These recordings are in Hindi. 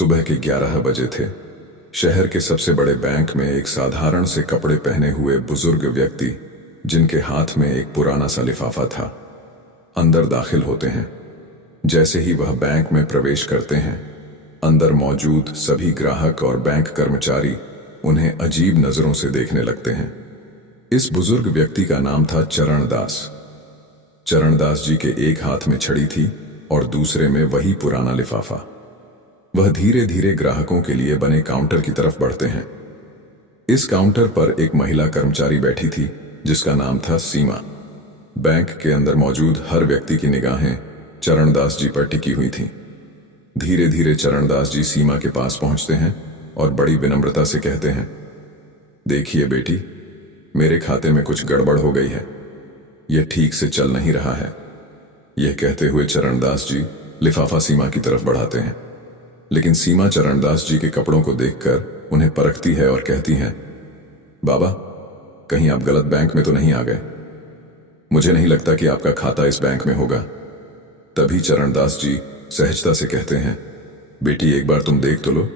सुबह के 11 बजे थे। शहर के सबसे बड़े बैंक में एक साधारण से कपड़े पहने हुए बुजुर्ग व्यक्ति, जिनके हाथ में एक पुराना सा लिफाफा था, अंदर दाखिल होते हैं। जैसे ही वह बैंक में प्रवेश करते हैं, अंदर मौजूद सभी ग्राहक और बैंक कर्मचारी उन्हें अजीब नजरों से देखने लगते हैं। इस बुजुर्ग व्यक्ति का नाम था चरणदास। चरणदास जी के एक हाथ में छड़ी थी और दूसरे में वही पुराना लिफाफा। वह धीरे धीरे ग्राहकों के लिए बने काउंटर की तरफ बढ़ते हैं। इस काउंटर पर एक महिला कर्मचारी बैठी थी, जिसका नाम था सीमा। बैंक के अंदर मौजूद हर व्यक्ति की निगाहें चरणदास जी पर टिकी हुई थीं। धीरे धीरे चरणदास जी सीमा के पास पहुंचते हैं और बड़ी विनम्रता से कहते हैं, देखिए बेटी, मेरे खाते में कुछ गड़बड़ हो गई है, यह ठीक से चल नहीं रहा है। यह कहते हुए चरणदास जी लिफाफा सीमा की तरफ बढ़ाते हैं, लेकिन सीमा चरणदास जी के कपड़ों को देखकर उन्हें परखती है और कहती हैं, बाबा, कहीं आप गलत बैंक में तो नहीं आ गए? मुझे नहीं लगता कि आपका खाता इस बैंक में होगा। तभी चरणदास जी सहजता से कहते हैं, बेटी, एक बार तुम देख तो लो,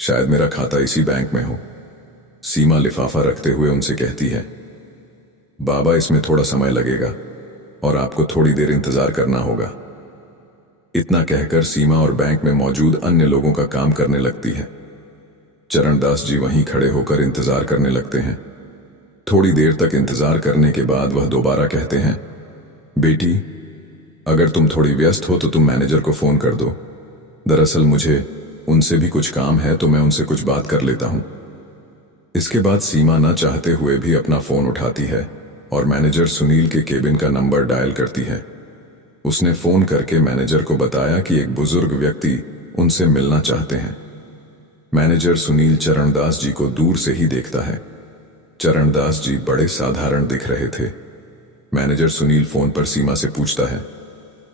शायद मेरा खाता इसी बैंक में हो। सीमा लिफाफा रखते हुए उनसे कहती है, बाबा, इसमें थोड़ा समय लगेगा और आपको थोड़ी देर इंतजार करना होगा। इतना कहकर सीमा और बैंक में मौजूद अन्य लोगों का काम करने लगती है। चरणदास जी वहीं खड़े होकर इंतजार करने लगते हैं। थोड़ी देर तक इंतजार करने के बाद वह दोबारा कहते हैं, बेटी, अगर तुम थोड़ी व्यस्त हो तो तुम मैनेजर को फोन कर दो। दरअसल मुझे उनसे भी कुछ काम है, तो मैं उनसे कुछ बात कर लेता हूं। इसके बाद सीमा न चाहते हुए भी अपना फोन उठाती है और मैनेजर सुनील के केबिन का नंबर डायल करती है। उसने फोन करके मैनेजर को बताया कि एक बुजुर्ग व्यक्ति उनसे मिलना चाहते हैं। मैनेजर सुनील चरणदास जी को दूर से ही देखता है। चरणदास जी बड़े साधारण दिख रहे थे। मैनेजर सुनील फोन पर सीमा से पूछता है,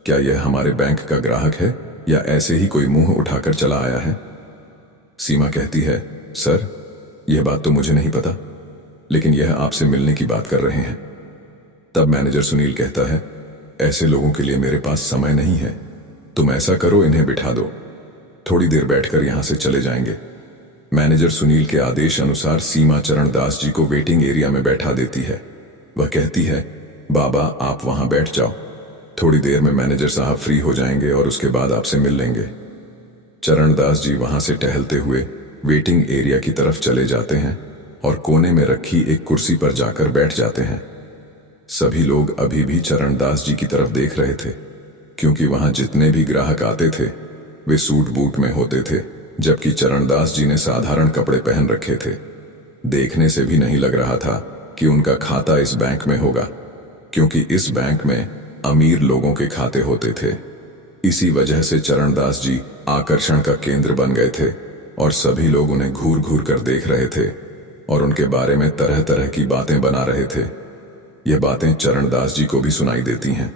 क्या यह हमारे बैंक का ग्राहक है या ऐसे ही कोई मुंह उठाकर चला आया है? सीमा कहती है, सर, यह बात तो मुझे नहीं पता, लेकिन यह आपसे मिलने की बात कर रहे हैं। तब मैनेजर सुनील कहता है, ऐसे लोगों के लिए मेरे पास समय नहीं है, तुम ऐसा करो, इन्हें बिठा दो, थोड़ी देर बैठकर यहां से चले जाएंगे। मैनेजर सुनील के आदेश अनुसार सीमा चरणदास जी को वेटिंग एरिया में बैठा देती है। वह कहती है, बाबा, आप वहां बैठ जाओ, थोड़ी देर में मैनेजर साहब फ्री हो जाएंगे और उसके बाद आपसे मिल लेंगे। चरणदास जी वहां से टहलते हुए वेटिंग एरिया की तरफ चले जाते हैं और कोने में रखी एक कुर्सी पर जाकर बैठ जाते हैं। सभी लोग अभी भी चरणदास जी की तरफ देख रहे थे, क्योंकि वहां जितने भी ग्राहक आते थे वे सूट बूट में होते थे, जबकि चरणदास जी ने साधारण कपड़े पहन रखे थे। देखने से भी नहीं लग रहा था कि उनका खाता इस बैंक में होगा, क्योंकि इस बैंक में अमीर लोगों के खाते होते थे। इसी वजह से चरणदास जी आकर्षण का केंद्र बन गए थे और सभी लोग उन्हें घूर घूर कर देख रहे थे और उनके बारे में तरह तरह की बातें बना रहे थे। यह बातें चरणदास जी को भी सुनाई देती हैं,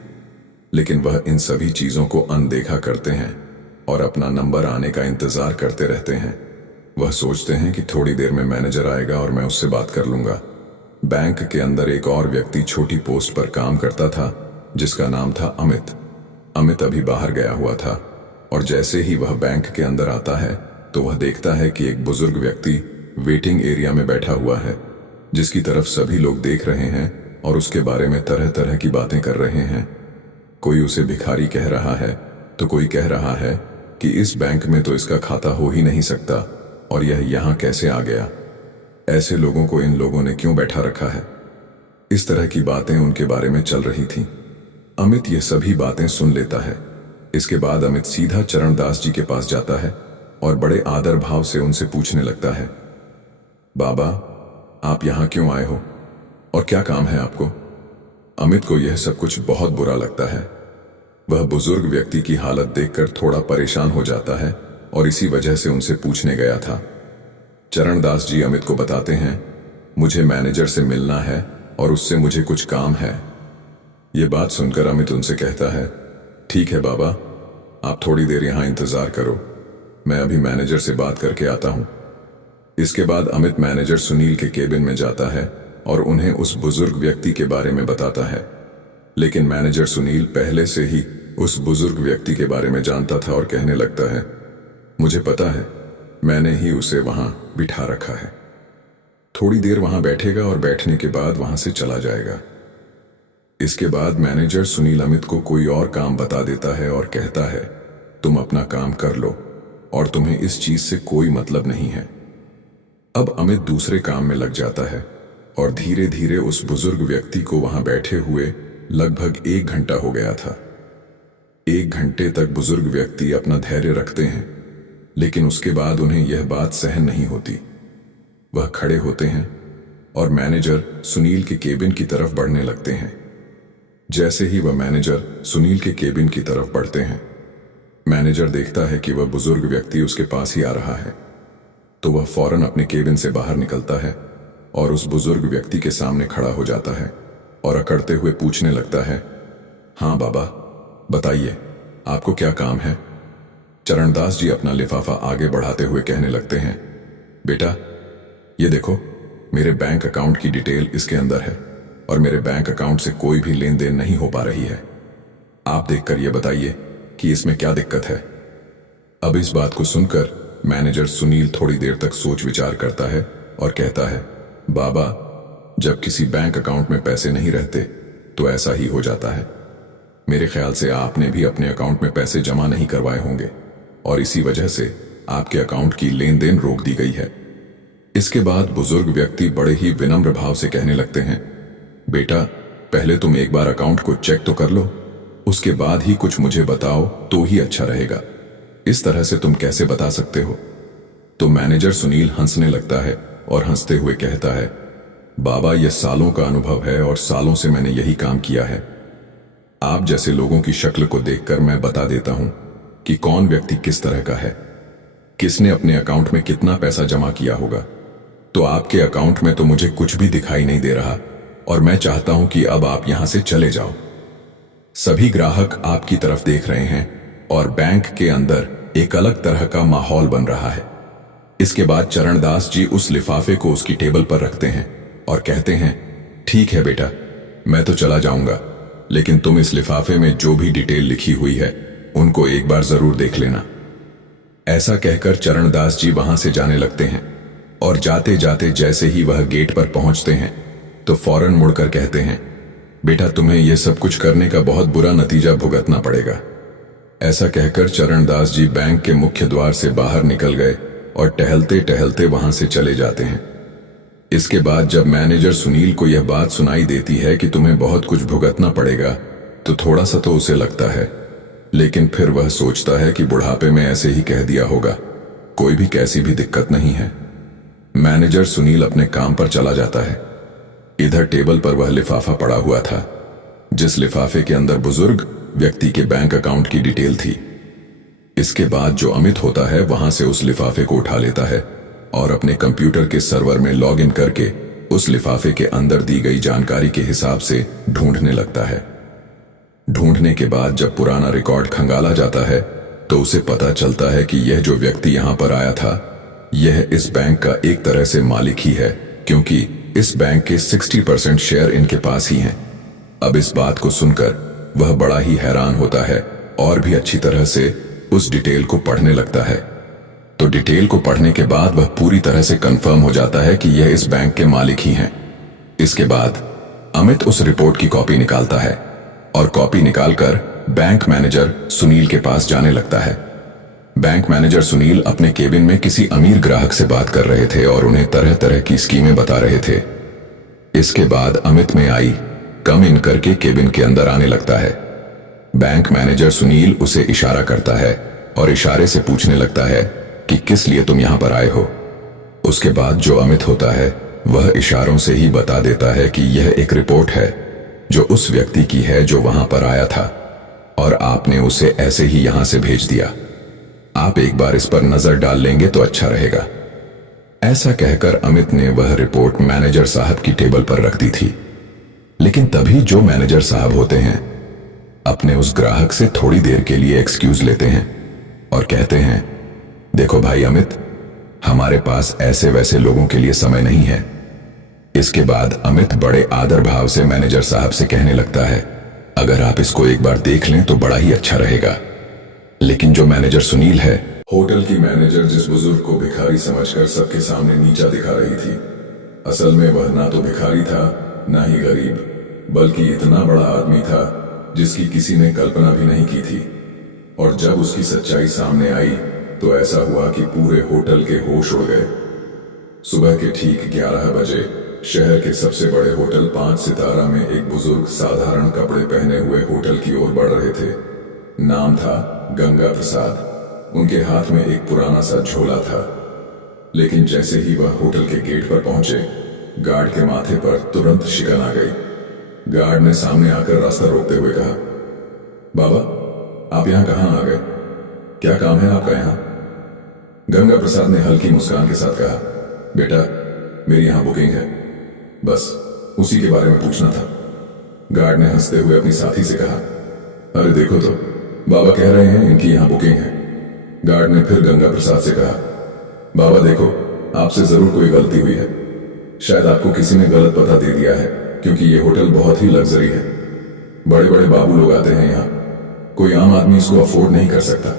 लेकिन वह इन सभी चीजों को अनदेखा करते हैं और अपना नंबर आने का इंतजार करते रहते हैं। वह सोचते हैं कि थोड़ी देर में मैनेजर आएगा और मैं उससे बात कर लूंगा। बैंक के अंदर एक और व्यक्ति छोटी पोस्ट पर काम करता था, जिसका नाम था अमित। अमित अभी बाहर गया हुआ था और जैसे ही वह बैंक के अंदर आता है तो वह देखता है कि एक बुजुर्ग व्यक्ति वेटिंग एरिया में बैठा हुआ है, जिसकी तरफ सभी लोग देख रहे हैं और उसके बारे में तरह तरह की बातें कर रहे हैं। कोई उसे भिखारी कह रहा है तो कोई कह रहा है कि इस बैंक में तो इसका खाता हो ही नहीं सकता और यह यहां कैसे आ गया, ऐसे लोगों को इन लोगों ने क्यों बैठा रखा है। इस तरह की बातें उनके बारे में चल रही थीं। अमित ये सभी बातें सुन लेता है। इसके बाद अमित सीधा चरणदास जी के पास जाता है और बड़े आदर भाव से उनसे पूछने लगता है, बाबा, आप यहां क्यों आए हो और क्या काम है आपको? अमित को यह सब कुछ बहुत बुरा लगता है। वह बुजुर्ग व्यक्ति की हालत देखकर थोड़ा परेशान हो जाता है और इसी वजह से उनसे पूछने गया था। चरणदास जी अमित को बताते हैं, मुझे मैनेजर से मिलना है और उससे मुझे कुछ काम है। ये बात सुनकर अमित उनसे कहता है, ठीक है बाबा, आप थोड़ी देर यहां इंतजार करो, मैं अभी मैनेजर से बात करके आता हूं। इसके बाद अमित मैनेजर सुनील के केबिन में जाता है और उन्हें उस बुजुर्ग व्यक्ति के बारे में बताता है। लेकिन मैनेजर सुनील पहले से ही उस बुजुर्ग व्यक्ति के बारे में जानता था और कहने लगता है, मुझे पता है, मैंने ही उसे वहां बिठा रखा है। थोड़ी देर वहां बैठेगा और बैठने के बाद वहां से चला जाएगा। इसके बाद मैनेजर सुनील अमित को कोई और काम बता देता है और कहता है, तुम अपना काम कर लो और तुम्हें इस चीज से कोई मतलब नहीं है। अब अमित दूसरे काम में लग जाता है और धीरे धीरे उस बुजुर्ग व्यक्ति को वहां बैठे हुए लगभग 1 घंटा हो गया था। 1 घंटे तक बुजुर्ग व्यक्ति अपना धैर्य रखते हैं, लेकिन उसके बाद उन्हें यह बात सहन नहीं होती। वह खड़े होते हैं और मैनेजर सुनील के केबिन की तरफ बढ़ने लगते हैं। जैसे ही वह मैनेजर सुनील के केबिन की तरफ बढ़ते हैं, मैनेजर देखता है कि वह बुजुर्ग व्यक्ति उसके पास ही आ रहा है, तो वह फौरन अपने केबिन से बाहर निकलता है और उस बुजुर्ग व्यक्ति के सामने खड़ा हो जाता है और अकड़ते हुए पूछने लगता है, हाँ बाबा, बताइए, आपको क्या काम है? चरणदास जी अपना लिफाफा आगे बढ़ाते हुए कहने लगते हैं, बेटा, ये देखो, मेरे बैंक अकाउंट की डिटेल इसके अंदर है और मेरे बैंक अकाउंट से कोई भी लेन देन नहीं हो पा रही है। आप देखकर यह बताइए कि इसमें क्या दिक्कत है। अब इस बात को सुनकर मैनेजर सुनील थोड़ी देर तक सोच विचार करता है और कहता है, बाबा, जब किसी बैंक अकाउंट में पैसे नहीं रहते तो ऐसा ही हो जाता है। मेरे ख्याल से आपने भी अपने अकाउंट में पैसे जमा नहीं करवाए होंगे और इसी वजह से आपके अकाउंट की लेन देन रोक दी गई है। इसके बाद बुजुर्ग व्यक्ति बड़े ही विनम्र भाव से कहने लगते हैं, बेटा, पहले तुम एक बार अकाउंट को चेक तो कर लो, उसके बाद ही कुछ मुझे बताओ तो ही अच्छा रहेगा। इस तरह से तुम कैसे बता सकते हो? तो मैनेजर सुनील हंसने लगता है और हंसते हुए कहता है, बाबा, यह सालों का अनुभव है और सालों से मैंने यही काम किया है। आप जैसे लोगों की शक्ल को देखकर मैं बता देता हूं कि कौन व्यक्ति किस तरह का है, किसने अपने अकाउंट में कितना पैसा जमा किया होगा। तो आपके अकाउंट में तो मुझे कुछ भी दिखाई नहीं दे रहा और मैं चाहता हूं कि अब आप यहां से चले जाओ। सभी ग्राहक आपकी तरफ देख रहे हैं और बैंक के अंदर एक अलग तरह का माहौल बन रहा है। इसके बाद चरणदास जी उस लिफाफे को उसकी टेबल पर रखते हैं और कहते हैं, ठीक है बेटा, मैं तो चला जाऊंगा, लेकिन तुम इस लिफाफे में जो भी डिटेल लिखी हुई है उनको एक बार जरूर देख लेना। ऐसा कहकर चरणदास जी वहां से जाने लगते हैं और जाते जाते जैसे ही वह गेट पर पहुंचते हैं तो फौरन मुड़कर कहते हैं, बेटा, तुम्हें यह सब कुछ करने का बहुत बुरा नतीजा भुगतना पड़ेगा। ऐसा कहकर चरणदास जी बैंक के मुख्य द्वार से बाहर निकल गए और टहलते टहलते वहां से चले जाते हैं। इसके बाद जब मैनेजर सुनील को यह बात सुनाई देती है कि तुम्हें बहुत कुछ भुगतना पड़ेगा, तो थोड़ा सा तो उसे लगता है, लेकिन फिर वह सोचता है कि बुढ़ापे में ऐसे ही कह दिया होगा, कोई भी कैसी भी दिक्कत नहीं है। मैनेजर सुनील अपने काम पर चला जाता है। इधर टेबल पर वह लिफाफा पड़ा हुआ था, जिस लिफाफे के अंदर बुजुर्ग व्यक्ति के बैंक अकाउंट की डिटेल थी। इसके बाद जो अमित होता है वहां से उस लिफाफे को उठा लेता है और अपने कंप्यूटर के सर्वर में लॉगिन करके उस लिफाफे के अंदर दी गई जानकारी के हिसाब से ढूंढने लगता है। ढूंढने के बाद जब पुराना रिकॉर्ड खंगाला जाता है तो उसे पता चलता है कि यह जो व्यक्ति यहां पर आया था, यह इस बैंक का एक तरह से मालिक ही है, क्योंकि इस बैंक के 60% शेयर इनके पास ही हैं। अब इस बात को सुनकर वह बड़ा ही हैरान होता है और भी अच्छी तरह से उस डिटेल को पढ़ने लगता है। तो डिटेल को पढ़ने के बाद वह पूरी तरह से कंफर्म हो जाता है कि यह इस बैंक के मालिक ही हैं। इसके बाद अमित उस रिपोर्ट की कॉपी निकालता है और कॉपी निकालकर बैंक मैनेजर सुनील के पास जाने लगता है। बैंक मैनेजर सुनील अपने केबिन में किसी अमीर ग्राहक से बात कर रहे थे और उन्हें तरह तरह की स्कीमें बता रहे थे। इसके बाद अमित में आई कम इन करके केबिन के अंदर आने लगता है। बैंक मैनेजर सुनील उसे इशारा करता है और इशारे से पूछने लगता है कि किस लिए तुम यहां पर आए हो। उसके बाद जो अमित होता है वह इशारों से ही बता देता है कि यह एक रिपोर्ट है जो उस व्यक्ति की है जो वहां पर आया था और आपने उसे ऐसे ही यहां से भेज दिया। आप एक बार इस पर नजर डाल लेंगे तो अच्छा रहेगा। ऐसा कहकर अमित ने वह रिपोर्ट मैनेजर साहब की टेबल पर रख दी थी। लेकिन तभी जो मैनेजर साहब होते हैं अपने उस ग्राहक से थोड़ी देर के लिए एक्सक्यूज लेते हैं और कहते हैं, देखो भाई अमित, हमारे पास ऐसे वैसे लोगों के लिए समय नहीं है। इसके बाद अमित बड़े आदर भाव से मैनेजर साहब से कहने लगता है, अगर आप इसको एक बार देख लें तो बड़ा ही अच्छा रहेगा। लेकिन जो मैनेजर सुनील है होटल की मैनेजर जिस बुजुर्ग को भिखारी समझकर सबके सामने नीचा दिखा रही थी, असल में वह ना तो भिखारी था ना ही गरीब, बल्कि इतना बड़ा आदमी था जिसकी किसी ने कल्पना भी नहीं की थी। और जब उसकी सच्चाई सामने आई तो ऐसा हुआ कि पूरे होटल के होश उड़ गए। सुबह के ठीक 11 बजे शहर के सबसे बड़े होटल 5 सितारा में एक बुजुर्ग साधारण कपड़े पहने हुए होटल की ओर बढ़ रहे थे। नाम था गंगा प्रसाद। उनके हाथ में एक पुराना सा झोला था, लेकिन जैसे ही वह होटल के गेट पर पहुंचे, गार्ड के माथे पर तुरंत शिकन आ गई। गार्ड ने सामने आकर रास्ता रोकते हुए कहा, बाबा आप यहां कहां आ गए? क्या काम है आपका यहां? गंगा प्रसाद ने हल्की मुस्कान के साथ कहा, बेटा मेरी यहां बुकिंग है, बस उसी के बारे में पूछना था। गार्ड ने हंसते हुए अपनी साथी से कहा, अरे देखो तो बाबा कह रहे हैं इनकी यहां बुकिंग है। गार्ड ने फिर गंगा प्रसाद से कहा, बाबा देखो आपसे जरूर कोई गलती हुई है, शायद आपको किसी ने गलत पता दे दिया है, क्योंकि ये होटल बहुत ही लग्जरी है। बड़े बड़े बाबू लोग आते हैं यहाँ, कोई आम आदमी इसको अफोर्ड नहीं कर सकता।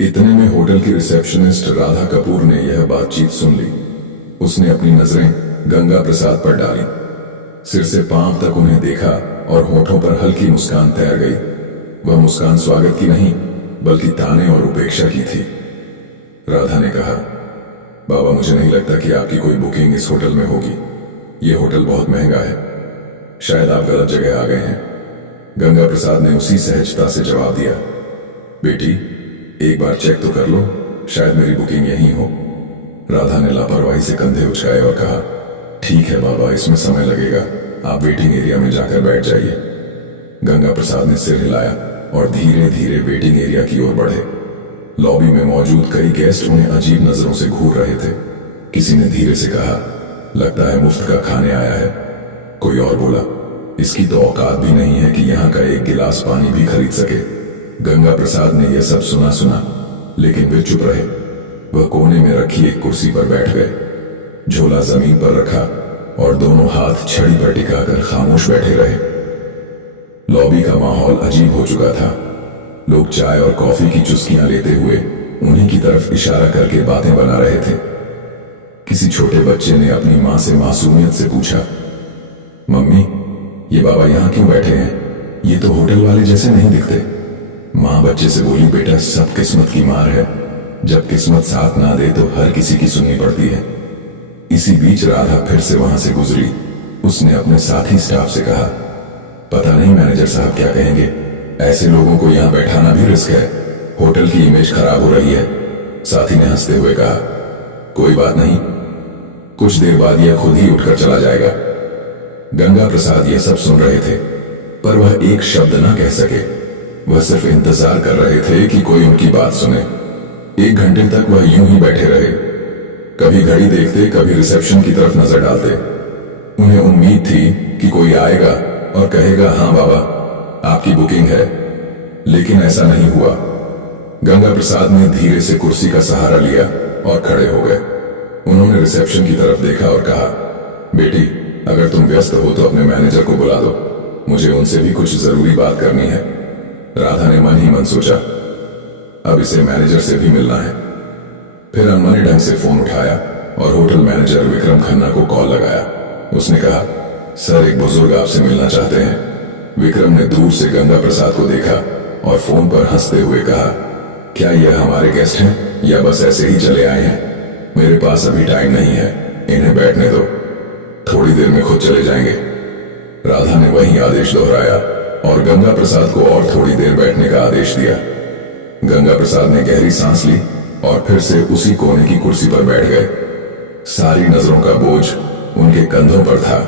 इतने में होटल की रिसेप्शनिस्ट राधा कपूर ने यह बातचीत सुन ली। उसने अपनी नजरें गंगा प्रसाद पर डाली, सिर से पांव तक उन्हें देखा और होठों पर हल्की मुस्कान तैर गई। वह मुस्कान स्वागत की नहीं बल्कि ताने और उपेक्षा की थी। राधा ने कहा, बाबा मुझे नहीं लगता कि आपकी कोई बुकिंग इस होटल में होगी, यह होटल बहुत महंगा है, शायद आप गलत जगह आ गए हैं। गंगा प्रसाद ने उसी सहजता से जवाब दिया, बेटी एक बार चेक तो कर लो, शायद मेरी बुकिंग यहीं हो। राधा ने लापरवाही से कंधे उचकाए और कहा, ठीक है बाबा इसमें समय लगेगा, आप वेटिंग एरिया में जाकर बैठ जाइए। गंगा प्रसाद ने सिर हिलाया और धीरे धीरे वेटिंग एरिया की ओर बढ़े। लॉबी में मौजूद कई गेस्ट उन्हें अजीब नजरों से घूर रहे थे। किसी ने धीरे से कहा, लगता है मुफ्त का खाने आया है। कोई और बोला, इसकी तो औकात भी नहीं है कि यहाँ का एक गिलास पानी भी खरीद सके। गंगा प्रसाद ने यह सब सुना, लेकिन वे चुप रहे। वह कोने में रखी एक कुर्सी पर बैठ गए, झोला जमीन पर रखा और दोनों हाथ छड़ी पर टिकाकर खामोश बैठे रहे। लॉबी का माहौल अजीब हो चुका था। लोग चाय और कॉफी की चुस्कियां लेते हुए उन्हीं की तरफ इशारा करके बातें बना रहे थे। किसी छोटे बच्चे ने अपनी मां से मासूमियत से पूछा, मम्मी ये बाबा यहां क्यों बैठे हैं? ये तो होटल वाले जैसे नहीं दिखते। मां बच्चे से बोली, बेटा सब किस्मत की मार है, जब किस्मत साथ ना दे तो हर किसी की सुननी पड़ती है। इसी बीच राधा फिर से वहां से गुजरी। उसने अपने साथी स्टाफ से कहा, पता नहीं मैनेजर साहब क्या कहेंगे, ऐसे लोगों को यहां बैठाना भी रिस्क है, होटल की इमेज खराब हो रही है। साथी ने हंसते हुए कहा, कोई बात नहीं, कुछ देर बाद यह खुद ही उठकर चला जाएगा। गंगा प्रसाद यह सब सुन रहे थे, पर वह एक शब्द ना कह सके। वह सिर्फ इंतजार कर रहे थे कि कोई उनकी बात सुने। 1 घंटे तक वह यूं ही बैठे रहे, कभी घड़ी देखते, कभी रिसेप्शन की तरफ नजर डालते। उन्हें उम्मीद थी कि कोई आएगा और कहेगा, हाँ बाबा आपकी बुकिंग है, लेकिन ऐसा नहीं हुआ। गंगा प्रसाद ने धीरे से कुर्सी का सहारा लिया और खड़े हो गए। उन्होंने रिसेप्शन की तरफ देखा और कहा, बेटी अगर तुम व्यस्त हो तो अपने मैनेजर को बुला दो, मुझे उनसे भी कुछ जरूरी बात करनी है। राधा ने मन ही मन सोचा, अब इसे मैनेजर से भी मिलना है। फिर अनमने ढंग से फोन उठाया और होटल मैनेजर विक्रम खन्ना को कॉल लगाया। उसने कहा, सर एक बुजुर्ग आपसे मिलना चाहते हैं। विक्रम ने दूर से गंगा प्रसाद को देखा और फोन पर हंसते हुए कहा, क्या यह हमारे गेस्ट हैं या बस ऐसे ही चले आए हैं? मेरे पास अभी टाइम नहीं है, इन्हें बैठने दो, थोड़ी देर में खुद चले जाएंगे। राधा ने वही आदेश दोहराया और गंगा प्रसाद को और थोड़ी देर बैठने का आदेश दिया। गंगा प्रसाद ने गहरी सांस ली और फिर से उसी कोने की कुर्सी पर बैठ गए। सारी नजरों का बोझ उनके कंधों पर था,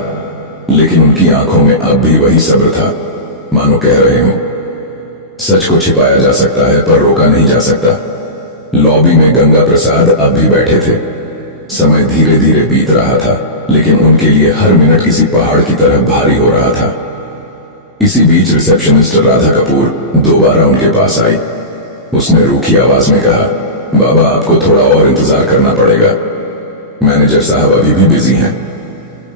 लेकिन उनकी आंखों में अब भी वही सब्र था, मानो कह रहे हो, सच को छिपाया जा सकता है पर रोका नहीं जा सकता। लॉबी में गंगा प्रसाद अब भी बैठे थे। समय धीरे धीरे बीत रहा था, लेकिन उनके लिए हर मिनट किसी पहाड़ की तरह भारी हो रहा था। इसी बीच रिसेप्शनिस्ट राधा कपूर दोबारा उनके पास आई। उसने रूखी आवाज में कहा, बाबा आपको थोड़ा और इंतजार करना पड़ेगा, मैनेजर साहब अभी भी बिजी हैं।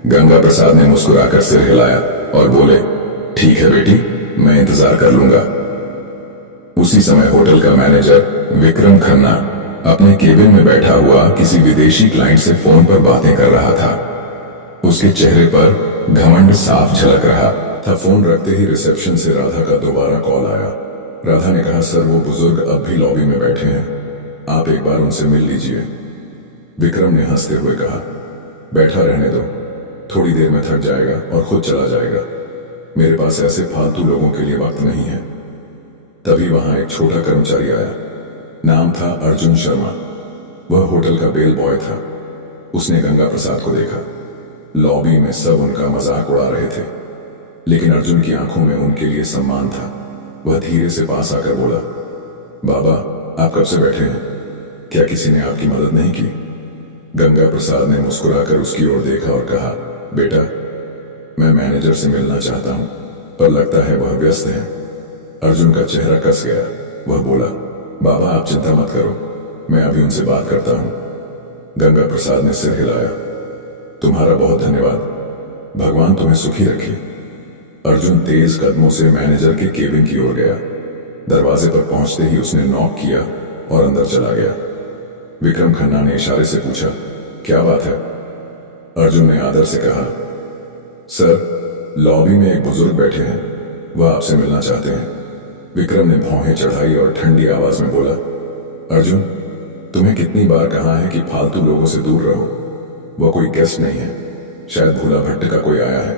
गंगा प्रसाद ने मुस्कुराकर सिर हिलाया और बोले, ठीक है बेटी, मैं इंतजार कर लूंगा। उसी समय होटल का मैनेजर विक्रम खन्ना अपने केबिन में बैठा हुआ किसी विदेशी क्लाइंट से फोन पर बातें कर रहा था। उसके चेहरे पर घमंड साफ झलक रहा था। फोन रखते ही रिसेप्शन से राधा का दोबारा कॉल आया। राधा ने कहा, सर वो बुजुर्ग अब भी लॉबी में बैठे हैं, आप एक बार उनसे मिल लीजिए। विक्रम ने हंसते हुए कहा, बैठा रहने दो, थोड़ी देर में थक जाएगा और खुद चला जाएगा। मेरे पास ऐसे फालतू लोगों के लिए वक्त नहीं है। तभी वहां एक छोटा कर्मचारी आया। नाम था अर्जुन शर्मा। वह होटल का बेल बॉय था। उसने गंगा प्रसाद को देखा। लॉबी में सब उनका मजाक उड़ा रहे थे, लेकिन अर्जुन की आंखों में उनके लिए सम्मान था। वह धीरे से पास आकर बोला, बाबा आप कब से बैठे हैं, क्या किसी ने आपकी मदद नहीं की? गंगा प्रसाद ने मुस्कुराकर उसकी ओर देखा और कहा, बेटा मैं मैनेजर से मिलना चाहता हूं, पर लगता है वह व्यस्त है। अर्जुन का चेहरा कस गया। वह बोला, बाबा आप चिंता मत करो, मैं अभी उनसे बात करता हूं। गंगा प्रसाद ने सिर हिलाया। तुम्हारा बहुत धन्यवाद, भगवान तुम्हें सुखी रखे। अर्जुन तेज कदमों से मैनेजर के केबिन की ओर गया। दरवाजे पर पहुंचते ही उसने नॉक किया और अंदर चला गया। विक्रम खन्ना ने इशारे से पूछा, क्या बात है? अर्जुन ने आदर से कहा, सर लॉबी में एक बुजुर्ग बैठे हैं, वह आपसे मिलना चाहते हैं। विक्रम ने भौहें चढ़ाई और ठंडी आवाज में बोला, अर्जुन तुम्हें कितनी बार कहा है कि फालतू लोगों से दूर रहो, वह कोई गेस्ट नहीं है, शायद भूला भट्ट का कोई आया है।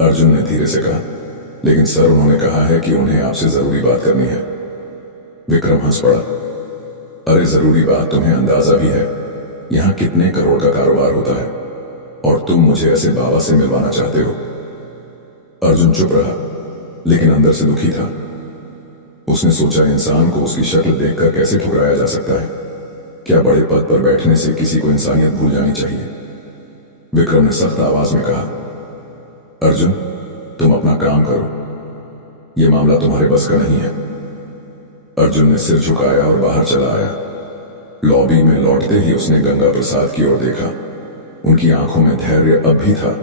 अर्जुन ने धीरे से कहा, लेकिन सर उन्होंने कहा है कि उन्हें आपसे जरूरी बात करनी है। विक्रम हंस पड़ा, अरे जरूरी बात तुम्हें अंदाजा भी है, यहां कितने करोड़ का कारोबार होता है और तुम मुझे ऐसे बाबा से मिलवाना चाहते हो? अर्जुन चुप रहा, लेकिन अंदर से दुखी था। उसने सोचा, इंसान को उसकी शक्ल देखकर कैसे ठुकराया जा सकता है? क्या बड़े पद पर बैठने से किसी को इंसानियत भूल जानी चाहिए? विक्रम ने सख्त आवाज में कहा, अर्जुन तुम अपना काम करो, यह मामला तुम्हारे बस का नहीं है। अर्जुन ने सिर झुकाया और बाहर चला आया। लॉबी में लौटते ही उसने गंगा प्रसाद की ओर देखा। उनकी आंखों में धैर्य अब भी था।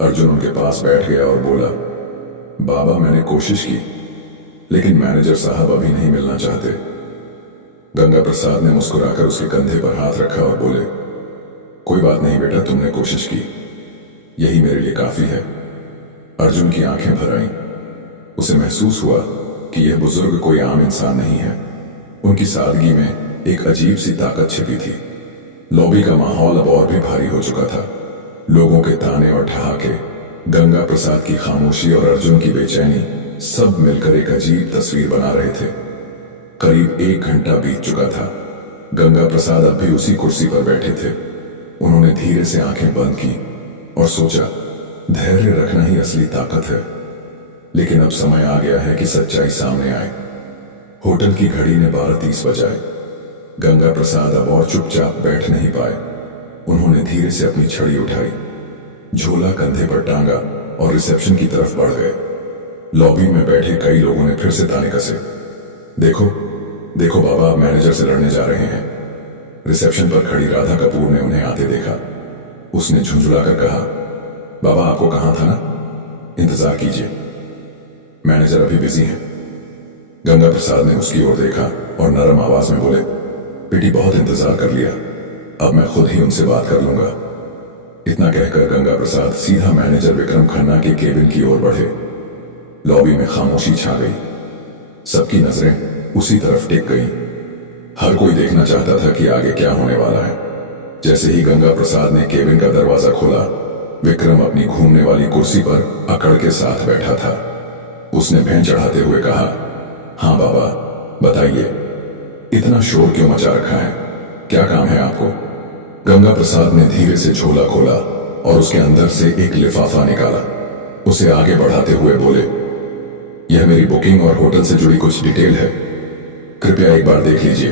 अर्जुन उनके पास बैठ गया और बोला, बाबा मैंने कोशिश की, लेकिन मैनेजर साहब अभी नहीं मिलना चाहते। गंगा प्रसाद ने मुस्कुराकर उसके कंधे पर हाथ रखा और बोले, कोई बात नहीं बेटा, तुमने कोशिश की, यही मेरे लिए काफी है। अर्जुन की आंखें भर आईं। उसे महसूस हुआ कि यह बुजुर्ग कोई आम इंसान नहीं है। उनकी सादगी में एक अजीब सी ताकत छिपी थी। लॉबी का माहौल अब और भी भारी हो चुका था। लोगों के ताने और ठहाके, गंगा प्रसाद की खामोशी और अर्जुन की बेचैनी सब मिलकर एक अजीब तस्वीर बना रहे थे। करीब 1 घंटा बीत चुका था। गंगा प्रसाद अब भी उसी कुर्सी पर बैठे थे। उन्होंने धीरे से आंखें बंद की और सोचा, धैर्य रखना ही असली ताकत है। लेकिन अब समय आ गया है कि सच्चाई सामने आए। होटल की घड़ी ने 12:30 बजाए। गंगा प्रसाद अब और चुपचाप बैठ नहीं पाए। उन्होंने धीरे से अपनी छड़ी उठाई, झोला कंधे पर टांगा और रिसेप्शन की तरफ बढ़ गए। लॉबी में बैठे कई लोगों ने फिर से ताने कसे, देखो देखो बाबा आप मैनेजर से लड़ने जा रहे हैं। रिसेप्शन पर खड़ी राधा कपूर ने उन्हें आते देखा। उसने झुंझुलाकर कहा, बाबा आपको कहा था ना, इंतजार कीजिए, मैनेजर अभी बिजी है। गंगा प्रसाद ने उसकी ओर देखा और नरम आवाज में बोले, बेटी बहुत इंतजार कर लिया, अब मैं खुद ही उनसे बात कर लूंगा। इतना कहकर गंगा प्रसाद सीधा मैनेजर विक्रम खन्ना के केबिन की ओर बढ़े। लॉबी में खामोशी छा गई। सबकी नजरें उसी तरफ टिक गईं। हर कोई देखना चाहता था कि आगे क्या होने वाला है। जैसे ही गंगा प्रसाद ने केबिन का दरवाजा खोला, विक्रम अपनी घूमने वाली कुर्सी पर अकड़ के साथ बैठा था। उसने भैं चढ़ाते हुए कहा, हाँ बाबा बताइए, इतना शोर क्यों मचा रखा है, क्या काम है आपको? गंगा प्रसाद ने धीरे से झोला खोला और उसके अंदर से एक लिफाफा निकाला। उसे आगे बढ़ाते हुए बोले, यह मेरी बुकिंग और होटल से जुड़ी कुछ डिटेल है, कृपया एक बार देख लीजिए।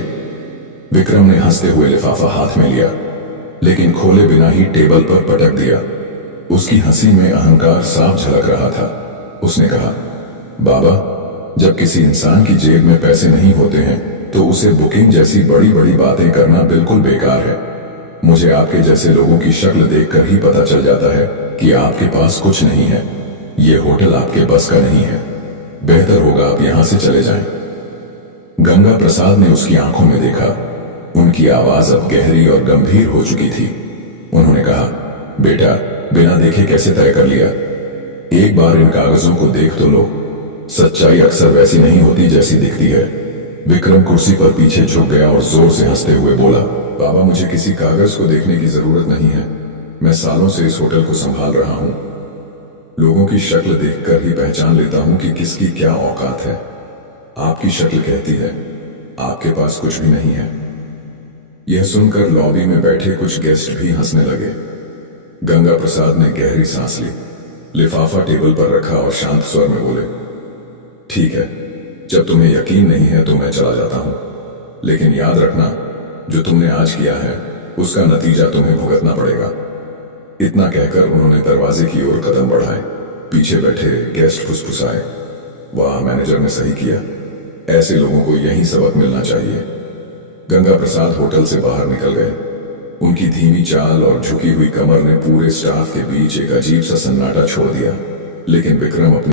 विक्रम ने हंसते हुए लिफाफा हाथ में लिया, लेकिन खोले बिना ही टेबल पर पटक दिया। उसकी हंसी में अहंकार साफ झलक रहा था। उसने कहा, बाबा जब किसी इंसान की जेब में पैसे नहीं होते हैं तो उसे बुकिंग जैसी बड़ी बड़ी बातें करना बिल्कुल बेकार है। मुझे आपके जैसे लोगों की शक्ल देखकर ही पता चल जाता है कि आपके पास कुछ नहीं है। ये होटल आपके बस का नहीं है। बेहतर होगा आप यहां से चले जाएं। गंगा प्रसाद ने उसकी आंखों में देखा। उनकी आवाज अब गहरी और गंभीर हो चुकी थी। उन्होंने कहा, बेटा, बिना देखे कैसे तय कर लिया? एक बार इन कागजों को देख तो लो। सच्चाई अक्सर वैसी नहीं होती जैसी दिखती है। विक्रम कुर्सी पर पीछे झुक गया और जोर से हंसते हुए बोला, बाबा, मुझे किसी कागज को देखने की जरूरत नहीं है। मैं सालों से इस होटल को संभाल रहा हूं। लोगों की शक्ल देखकर ही पहचान लेता हूं कि किसकी क्या औकात है। आपकी शक्ल कहती है आपके पास कुछ भी नहीं है। यह सुनकर लॉबी में बैठे कुछ गेस्ट भी हंसने लगे। गंगा प्रसाद ने गहरी सांस ली, लिफाफा टेबल पर रखा और शांत स्वर में बोले, ठीक है, जब तुम्हें यकीन नहीं है तो मैं चला जाता हूं, लेकिन याद रखना, जो तुमने आज किया है उसका नतीजा तुम्हें भुगतना पड़ेगा। इतना कहकर उन्होंने दरवाजे की ओर कदम बढ़ाए। पीछे बैठे गेस्ट फुसफुसाए, वाह, मैनेजर ने सही किया। ऐसे लोगों को यही सबक मिलना चाहिए। गंगा प्रसाद होटल से बाहर निकल गए। उनकी धीमी चाल और झुकी हुई कमर ने पूरे स्टाफ के बीच एक अजीब सा सन्नाटा छोड़ दिया। लेकिन विक्रम अपने